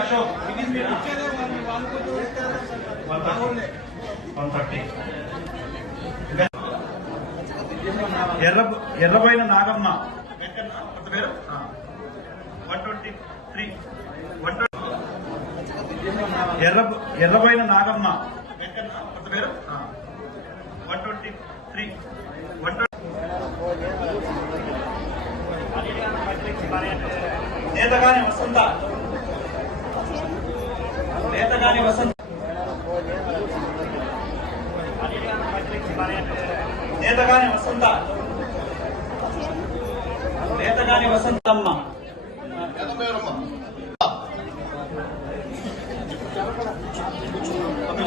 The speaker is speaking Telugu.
అశోక్ ఎర్రబోయిన నాగమ్మ పేరు 123 ఎర్రబోయిన నాగమ్మ పేరు 123 నేతగాని వసంత నేతగాని వసంత నేతగాని వసంత నేతగాని వసంతమ్మ